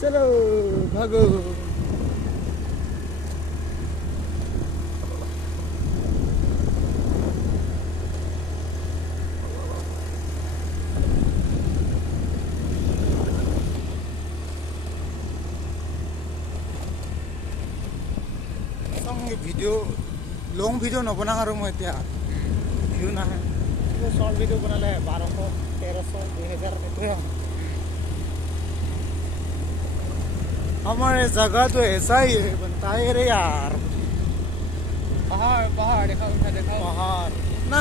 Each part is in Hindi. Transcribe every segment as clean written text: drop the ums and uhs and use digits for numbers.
चलो भागो। ভিডিও লং ভিডিও নবনাওঁ আৰু মই এতিয়া ভিউ নাহে শৰ্ট ভিডিও বনালে 1200 1300 2000 এইটোৱে हमारे जगह तो ऐसा ही है बनता है रे यार। पहाड़ पहाड़ दिखाओ पहाड़ इतना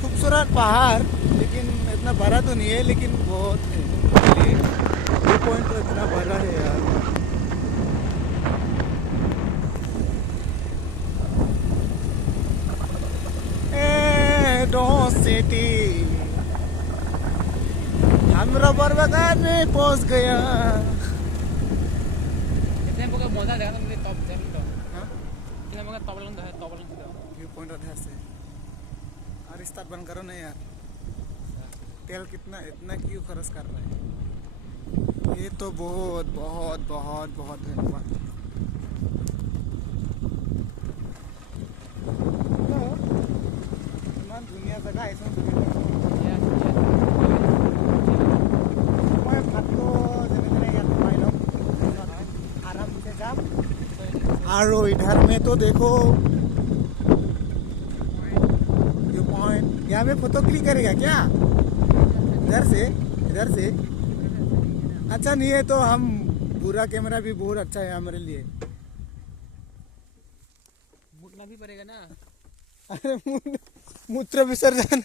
खूबसूरत पहाड़ लेकिन इतना बड़ा तो नहीं है लेकिन बहुत है। ये पॉइंट तो इतना बड़ा है यार। सिटी हम रबर बागान में पहुंच गया। मजा देखा तुमने टॉप देख लो हां कितना मगर टॉपलन व्यू पॉइंट है से और स्टार्ट बंद करो ना यार। तेल कितना इतना क्यों खर्च कर रहा है। ये तो बहुत बहुत बहुत बहुत धन्यवाद। दुनिया जगह ऐसा आरो इधर में तो देखो ये पॉइंट। यहाँ में फोटो क्लिक करेगा क्या इधर से अच्छा नहीं है तो हम पूरा कैमरा भी बहुत अच्छा है हमारे लिए। मुड़ना भी पड़ेगा ना। अरे मूत्र विसर्जन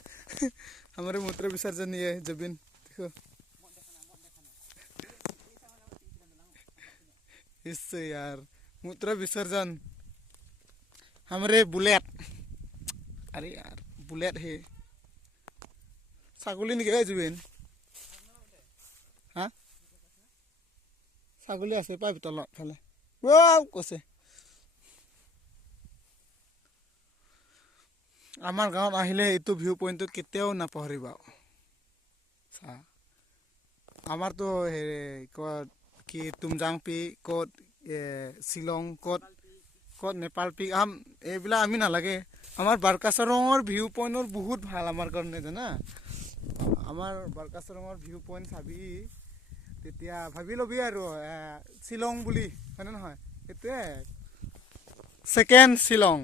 हमारे मूत्र विसर्जन ये है जमीन देखो इससे यार मूत्र विसर्जन हमारे बुलेट। अरे यार बुलेट है ছাগলী নেকি এই জুবিন হা ছাগলী আছে পাই তলত ফালে কৈছে আমাৰ গাঁৱত আহিলে এইটো ভিউ পইণ্টটো কেতিয়াও নাপাহৰিবা। আমাৰ তো কত কি তুমজাং পিক কত শিলং কত কত নেপাল পিক এইবিলাক আমি নালাগে। আমাৰ বাৰকাচৰঙৰ ভিউ পইণ্টৰ বহুত ভাল আমাৰ কাৰণে জানা। আমাৰ বাৰকাচৰঙৰ ভিউ পইণ্ট চাবি তেতিয়া ভাবি ল'বি আৰু শিলং বুলি হয়নে নহয়। সেইটোৱে ছেকেণ্ড শিলং।